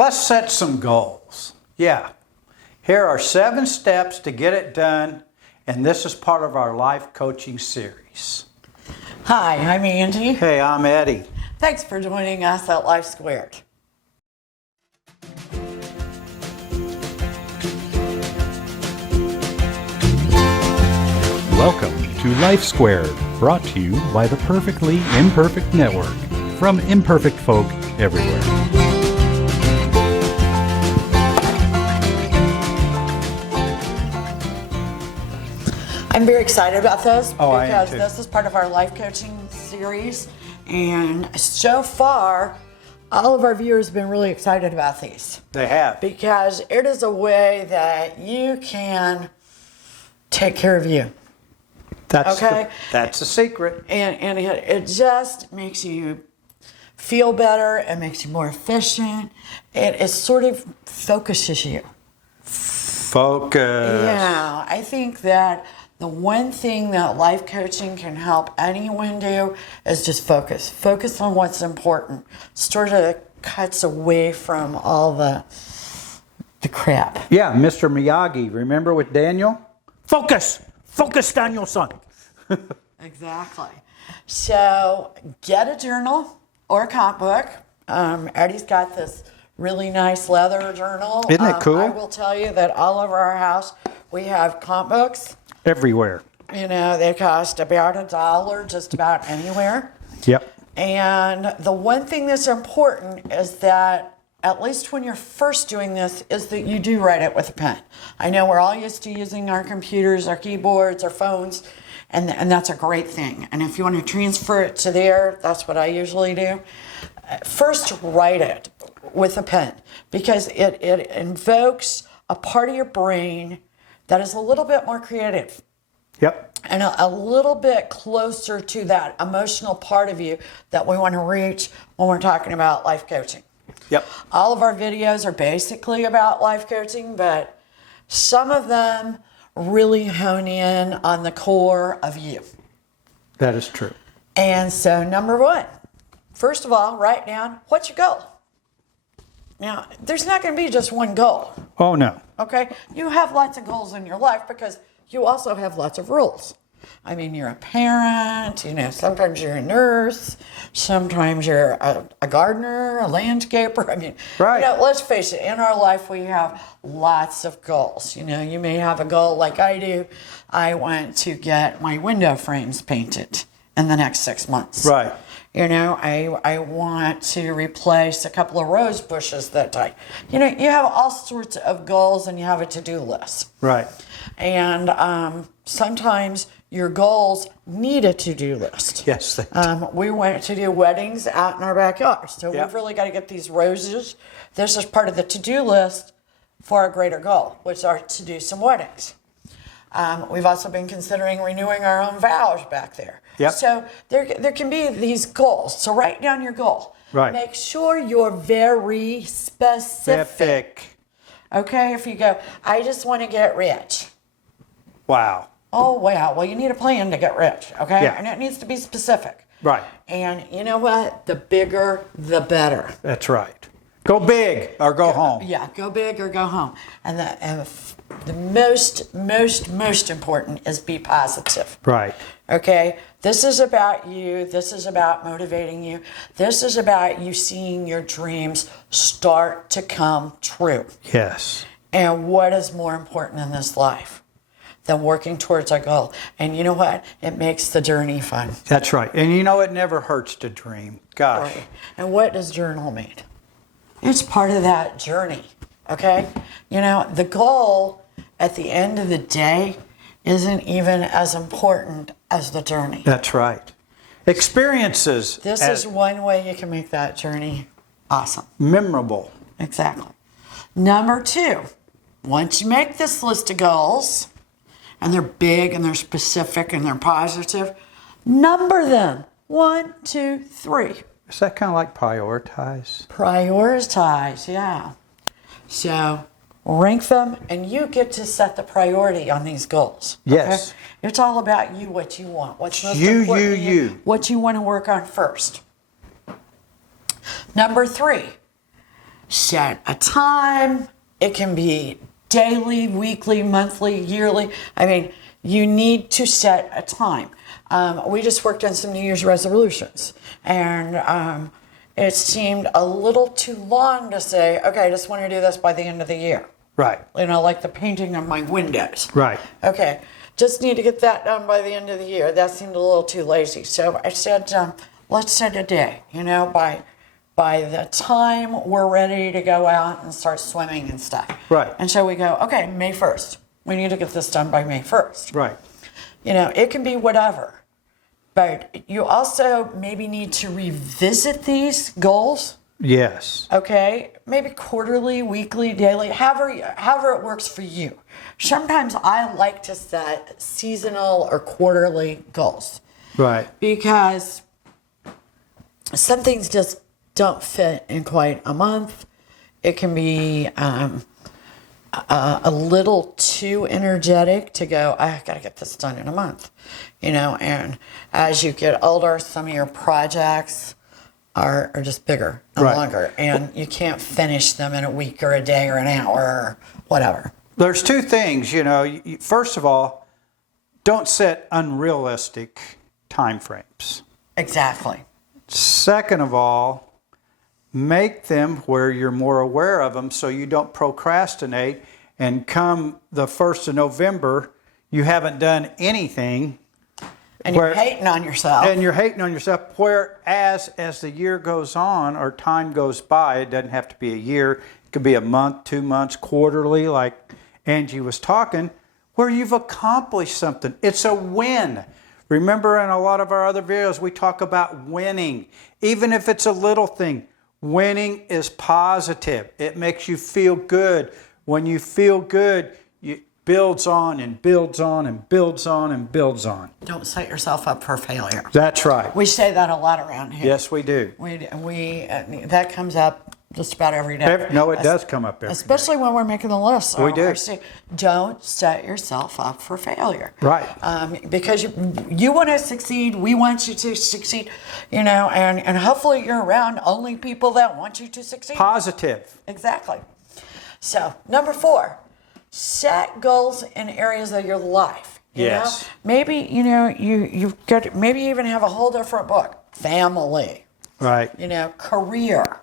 Let's set some goals. Yeah. Here are 7 steps to get it done, and this is part of our life coaching series. Hi, I'm Angie. Hey, I'm Eddie. Thanks for joining us at Life Squared. Welcome to Life Squared, brought to you by the Perfectly Imperfect Network, from imperfect folk everywhere. I'm very excited about this I am because too. this is part of our life coaching series, and so far, all of our viewers have been really excited about these They have. because it is a way that you can take care of you. That's Okay. that's the secret. And it just makes you feel better. It makes you more efficient. It sort of focuses you. Focus. Yeah, I think that the one thing that life coaching can help anyone do is just focus. Focus on what's important. Sort of cuts away from all the crap. Yeah, Mr. Miyagi, remember with Daniel? Focus! Focus, Daniel, son. Exactly. So get a journal or a comp book. Eddie's got this really nice leather journal. Isn't it cool? I will tell you that all over our house we have comp books. Everywhere. You know, they cost about $1 just about anywhere. Yep. And the one thing that's important is that, at least when you're first doing this, is that you do write it with a pen. I know we're all used to using our computers, our keyboards, our phones, and that's a great thing. And if you want to transfer it to there, that's what I usually do. First, write it with a pen because it invokes a part of your brain that is a little bit more creative. Yep. And a little bit closer to that emotional part of you that we want to reach when we're talking about life coaching. Yep. All of our videos are basically about life coaching, but some of them really hone in on the core of you. That is true. And so, number 1, first of all, write down what's your goal. Now, there's not going to be just one goal. Oh, no. Okay? You have lots of goals in your life because you also have lots of rules. I mean, you're a parent, you know, sometimes you're a nurse, sometimes you're a gardener, a landscaper. I mean, Right. you know, let's face it, in our life we have lots of goals. You know, you may have a goal like I do. I want to get my window frames painted in the next 6 months. Right. You know, I want to replace a couple of rose bushes that die. You know, you have all sorts of goals and you have a to-do list. Right. And sometimes your goals need a to-do list. Yes, they do. We went to do weddings out in our backyard. So Yep. we've really got to get these roses. This is part of the to-do list for a greater goal, which are to do some weddings. We've also been considering renewing our own vows back there. Yep. So there can be these goals. So write down your goal. Right. Make sure you're very specific. Okay, if you go, I just want to get rich. Wow. Oh, wow. Well, you need a plan to get rich, okay? Yeah. And it needs to be specific. Right. And you know what? The bigger, the better. That's right. Go big or go home. Yeah, go big or go home. And the most important is be positive. Right. Okay? This is about you. This is about motivating you. This is about you seeing your dreams start to come true. Yes. And what is more important in this life than working towards our goal? And you know what? It makes the journey fun. That's right. And you know, it never hurts to dream. Gosh. Right. And what does journal mean? It's part of that journey, okay? You know, the goal at the end of the day isn't even as important as the journey. That's right. Experiences. This is one way you can make that journey awesome. memorable. Exactly. Number 2, once you make this list of goals, and they're big and they're specific and they're positive, number them. 1, 2, 3. Is that kind of like prioritize? Prioritize, yeah. So rank them, and you get to set the priority on these goals. Yes. Okay? It's all about you, what you want, what's most You, important to you. what you want to work on first. Number 3, set a time. It can be daily, weekly, monthly, yearly. I mean, you need to set a time. We just worked on some New Year's resolutions, and it seemed a little too long to say, okay, I just want to do this by the end of the year. Right. You know, like the painting of my windows. Right. Okay, just need to get that done by the end of the year. That seemed a little too lazy. So I said, let's set a day, you know, by the time we're ready to go out and start swimming and stuff. Right. And so we go, okay, May 1st. We need to get this done by May 1st. Right. You know, it can be whatever. But you also maybe need to revisit these goals. Yes. Okay, maybe quarterly, weekly, daily, however it works for you. Sometimes I like to set seasonal or quarterly goals Right. because some things just don't fit in quite a month. It can be a little too energetic to go, I got to get this done in a month, you know. And as you get older, some of your projects are just bigger and Right. longer, and you can't finish them in a week or a day or an hour or whatever. There's two things, you know. First of all, don't set unrealistic time frames. Exactly. Second of all, make them where you're more aware of them so you don't procrastinate and come the 1st of November, you haven't done anything. And you're hating on yourself. And you're hating on yourself. Whereas as the year goes on or time goes by, it doesn't have to be a year. It could be a month, 2 months, quarterly, like Angie was talking, where you've accomplished something. It's a win. Remember, in a lot of our other videos, we talk about winning. Even if it's a little thing, winning is positive. It makes you feel good. When you feel good, it builds on and builds on and builds on and builds on. Don't set yourself up for failure. That's right. We say that a lot around here. Yes, we do. We that comes up just about every day. No, it does come up every day. Especially when we're making the list. We do. Don't set yourself up for failure. Right. Because you want to succeed, we want you to succeed, you know, and hopefully you're around only people that want you to succeed. Positive. Exactly. So, number 4, set goals in areas of your life. You Yes. know? Maybe, you know, you've got, maybe even have a whole different book. Family. Right. You know, career.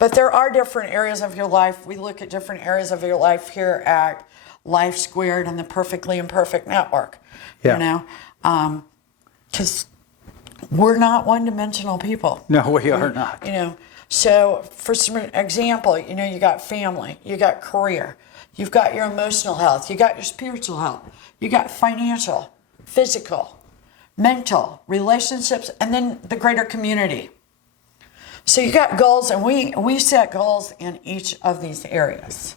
But there are different areas of your life. We look at different areas of your life here at Life Squared and the Perfectly Imperfect Network. Yeah. You know, because we're not one-dimensional people. No, we are not. You know, so for some example, you know, you got family, you got career, you've got your emotional health, you got your spiritual health, you got financial, physical, mental, relationships, and then the greater community. So you got goals, and we set goals in each of these areas.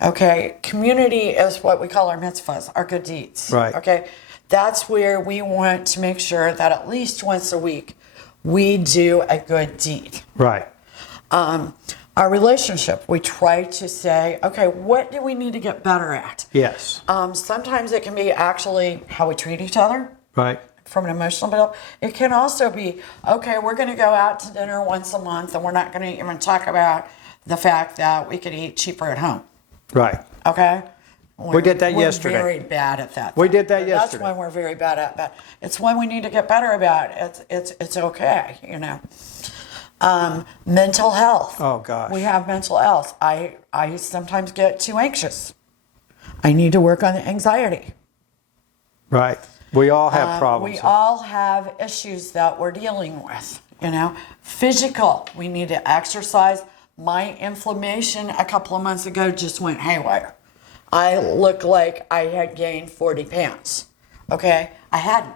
Okay, community is what we call our mitzvahs, our good deeds. Right. Okay, that's where we want to make sure that at least once a week we do a good deed. Right. Our relationship, we try to say, okay, what do we need to get better at? Yes. Sometimes it can be actually how we treat each other. Right. From an emotional bill. It can also be, okay, we're going to go out to dinner once a month and we're not going to even talk about the fact that we could eat cheaper at home. Right. Okay? We did that yesterday. We're very bad at that. We did that yesterday. That's when we're very bad at that. It's when we need to get better about it. It's okay, you know. Mental health. Oh, gosh. We have mental health. I sometimes get too anxious. I need to work on the anxiety. Right. We all have problems. We all have issues that we're dealing with, you know. Physical, we need to exercise. My inflammation a couple of months ago just went haywire. I looked like I had gained 40 pounds, okay? I hadn't.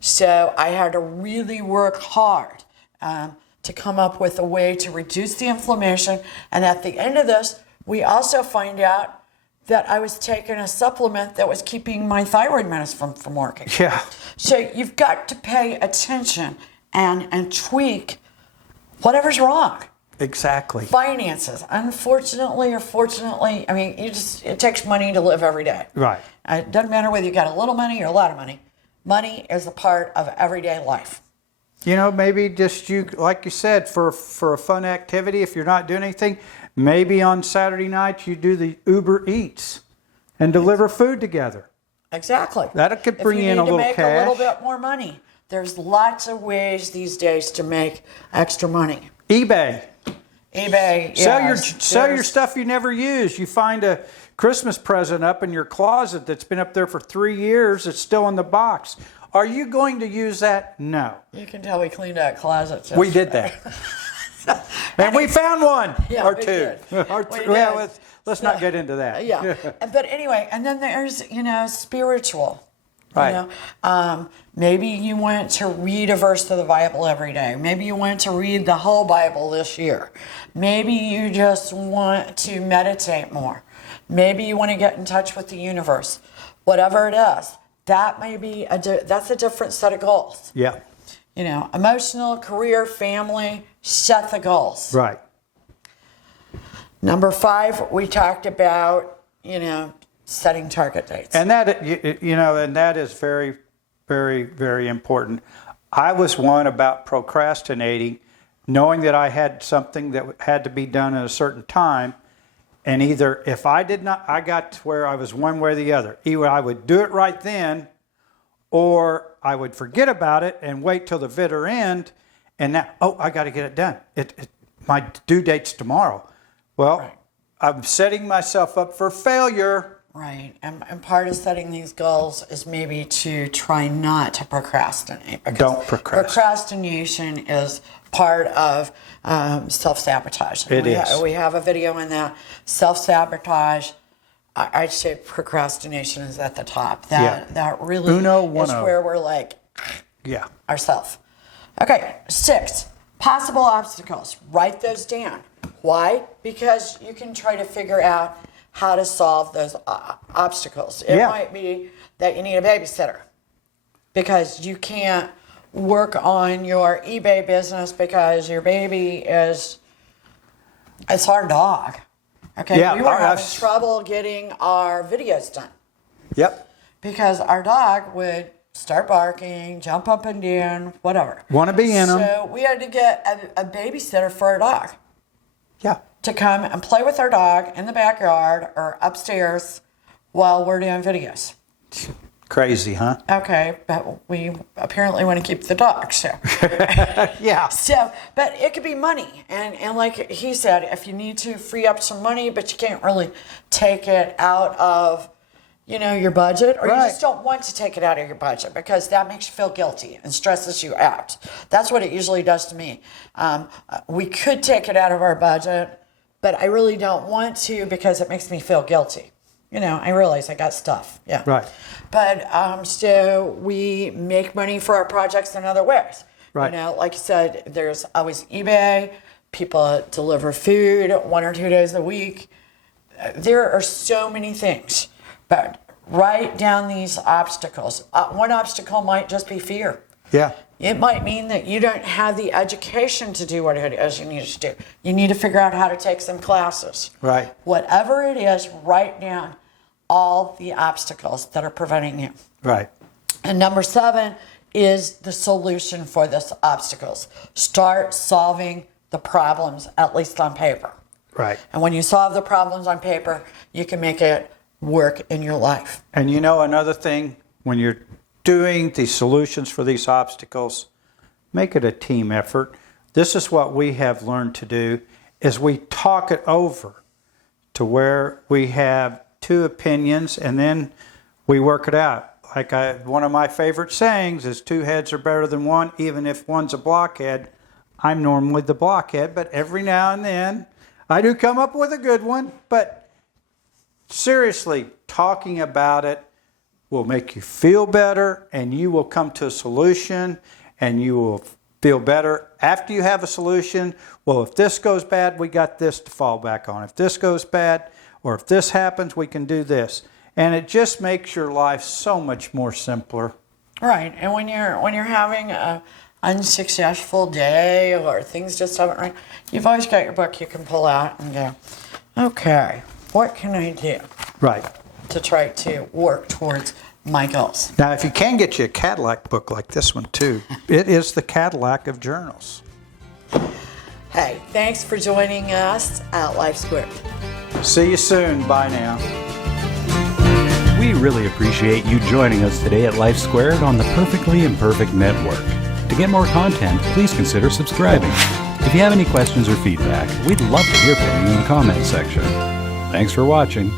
So I had to really work hard to come up with a way to reduce the inflammation. And at the end of this, we also find out that I was taking a supplement that was keeping my thyroid medicine from working. Yeah. So you've got to pay attention and tweak whatever's wrong. Exactly. Finances, unfortunately or fortunately, I mean, it takes money to live every day. Right. It doesn't matter whether you got a little money or a lot of money. Money is a part of everyday life. You know, maybe just you, like you said, for a fun activity, if you're not doing anything, maybe on Saturday nights you do the Uber Eats and deliver food together. Exactly. That could bring in a little If you need to make cash. a little bit more money, there's lots of ways these days to make extra money. eBay. eBay, Sell your stuff you never use. You find a Christmas present up in your closet that's been up there for 3 years. It's still in the box. Are you going to use that? No. You can tell we cleaned out closets. We did that. And we found one or we two. did. Or We three. Well, did. let's not get into that. Yeah. But anyway, and then there's, spiritual. Right. Maybe you want to read a verse of the Bible every day. Maybe you want to read the whole Bible this year. Maybe you just want to meditate more. Maybe you want to get in touch with the universe. Whatever it is, that may be that's a different set of goals. Yeah. Emotional, career, family, set the goals. Right. Number 5, we talked about, setting target dates. And that, and that is very, very, very important. I was one about procrastinating, knowing that I had something that had to be done at a certain time. And either if I did not, I got to where I was one way or the other. Either I would do it right then, or I would forget about it and wait till the bitter end. And now, I got to get it done. My due date's tomorrow. Well, Right. I'm setting myself up for failure. Right. And part of setting these goals is maybe to try not to procrastinate. Because Don't procrastinate. Procrastination is part of self-sabotage. It is. We have a video in that. Self-sabotage, I'd say procrastination is at the top. That really Uno, is uno. where we're like Yeah. ourselves. Okay, 6, possible obstacles. Write those down. Why? Because you can try to figure out how to solve those obstacles. It might be that you need a babysitter because you can't work on your eBay business because your baby it's our dog. Okay, Yeah, we were having that's- trouble getting our videos done Yep. because our dog would start barking, jump up and down, whatever. Want to be in them. So we had to get a babysitter for our dog Yeah. to come and play with our dog in the backyard or upstairs while we're doing videos. Crazy, huh? Okay, but we apparently want to keep the dog, so. Yeah. So, but it could be money. And like he said, if you need to free up some money, but you can't really take it out of, your budget, or you Right. just don't want to take it out of your budget because that makes you feel guilty and stresses you out. That's what it usually does to me. We could take it out of our budget, but I really don't want to because it makes me feel guilty. I realize I got stuff. Yeah. Right. But so we make money for our projects in other ways. Right. Like you said, there's always eBay. People deliver food 1 or 2 days a week. There are so many things. But write down these obstacles. One obstacle might just be fear. Yeah. It might mean that you don't have the education to do what it is you need to do. You need to figure out how to take some classes. Right. Whatever it is, write down all the obstacles that are preventing you. Right. And number 7 is the solution for those obstacles. Start solving the problems, at least on paper. Right. And when you solve the problems on paper, you can make it work in your life. And another thing, when you're doing the solutions for these obstacles, make it a team effort. This is what we have learned to do, is we talk it over to where we have 2 opinions and then we work it out. Like one of my favorite sayings is 2 heads are better than 1, even if one's a blockhead. I'm normally the blockhead, but every now and then I do come up with a good one. But seriously, talking about it will make you feel better, and you will come to a solution, and you will feel better after you have a solution. Well, if this goes bad, we got this to fall back on. If this goes bad, or if this happens, we can do this. And it just makes your life so much more simpler. Right. And when you're having a unsuccessful day or things just haven't right, you've always got your book you can pull out and go, okay, what can I do Right. to try to work towards my goals. Now, if you can get you a Cadillac book like this one too, it is the Cadillac of journals. Hey, thanks for joining us at Life Squared. See you soon. Bye now. We really appreciate you joining us today at Life Squared on the Perfectly Imperfect Network. To get more content, please consider subscribing. If you have any questions or feedback, we'd love to hear from you in the comments section. Thanks for watching.